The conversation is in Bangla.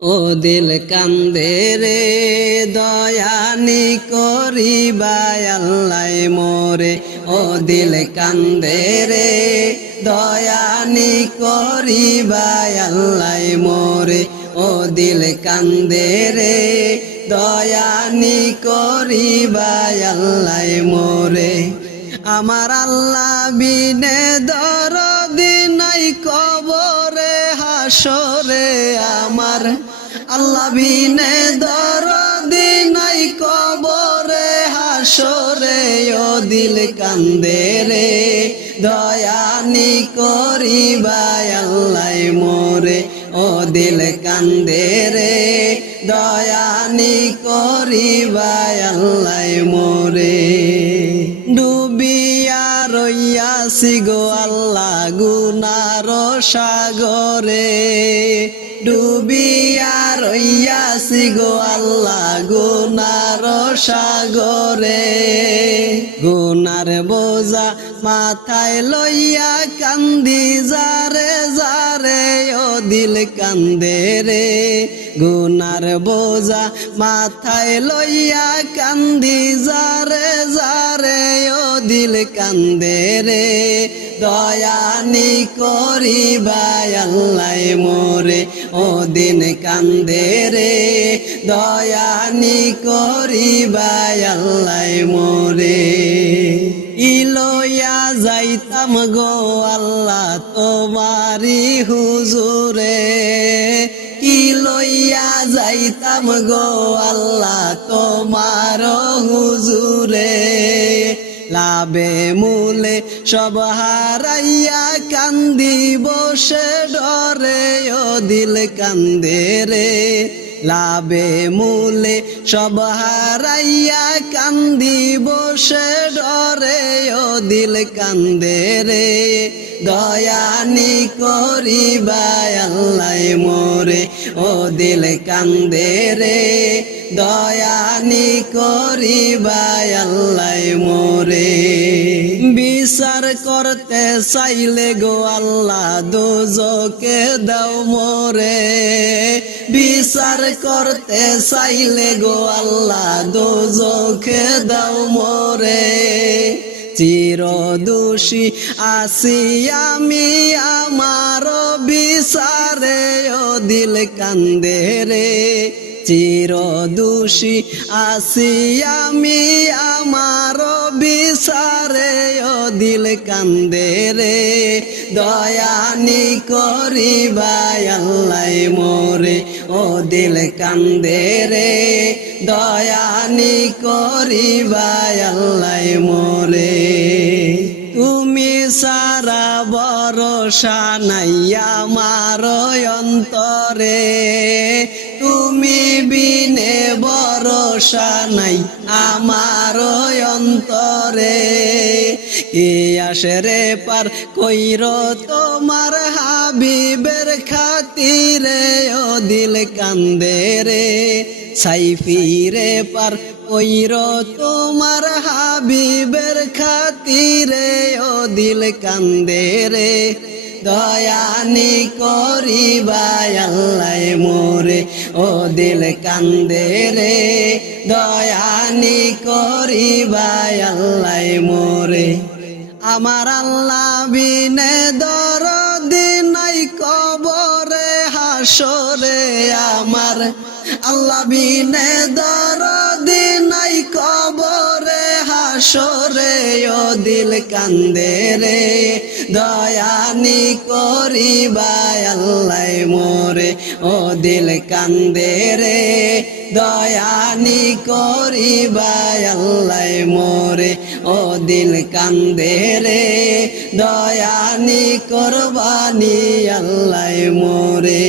ও দিল কান্দে রে দয়ানি করিবা আল্লাহ মোরে ও দিল কান্দে রে দয়ানি করিবা আল্লাহ মোরে ও দিল কান্দে রে দয়ানি করিবা আল্লাহ মোরে আমার আল্লাহ বিনে দরদি নাই কবরে হাসরে আমার আল্লাহ বিনে দরদি নাই কবরে হাসরে ও দিল কান্দে রে দয়ানি করিবা আল্লাহ মোরে ও দিল কান্দে রে দয়ানি করিবা আল্লাহ মোরে ডুবিয়া রইয়াছি গো আল্লাহ গুনার সাগরে ডুবিয়া রইয়াছি গো আল্লাহ গুনার সাগরে গুনার বোঝা মাথায় লইয়া কান্দি যারে যারে ও দিল কান্দে রে গুনার বোঝা মাথায় লইয়া কান্দি যারে যারে ও দিল কান্দে রে দয়ানি করিবা আল্লাহ মোরে ও দিন কান্দে রে দয়ানি করিবা আল্লাহ মোরে ইলয়া যাইতাম গো আল্লাহ তোমারি হুজুরে ইলয়া যাইতাম গো আল্লাহ তোমার হুজুরে লাভে মূলে সব হারাইয়া কান্দি বসে ডরে ও দিল কান্দে রে লাভে মূলে সব হারাইয়া কান্দি বসে ডরে ও দিল কান্দে রে দয়ানি করিবা আল্লাহ মোরে ও দিল কান্দে রে দয়ানি করিবা আল্লাহ মোরে বিচার করতে চাইলে গো আল্লাহ দোজকে দাও মোরে বিচার করতে চাইলে গো আল্লাহ দোজকে দাও মোরে চির দোষী আসি আমি আমার বিচারে ও দিল কান্দে রে চির দোষী আসি আমি আমার বিচারে ও দিল কান্দে রে দয়ানি করিবা আল্লাহ মোরে ও দিল কান্দে রে দয়ানি করিবা আল্লাহ মোরে তুমি সারা ভরসা নাই আমার অন্তরে তুমি বিনে ভরসা নাই আমার অন্তরে কে আসে রে পার কইর তোমার হাবিবের খাতিরে ও দিল কান্দে রে সাইফিরে পার কইর তোমার হাবিবের খাতিরে ও দিল কান্দে রে দয়ানি করিবা আল্লাহ মোরে ও দিল কান্দে রে দয়ানি করিবা আল্লাহ মোরে আমার আল্লাহ বিনে দরদি নাই কবরে হাসরে আমার আল্লাহ বিনে দরদি নাই কবরে হাসরে ও দিল কান্দে রে দয়ানি করিবা আল্লাহ মোরে ও দিল কান্দে রে দয়ানি করিবা আল্লাহ মোরে ও দিল কান্দে রে দয়ানি করবানি আল্লাহ মোরে।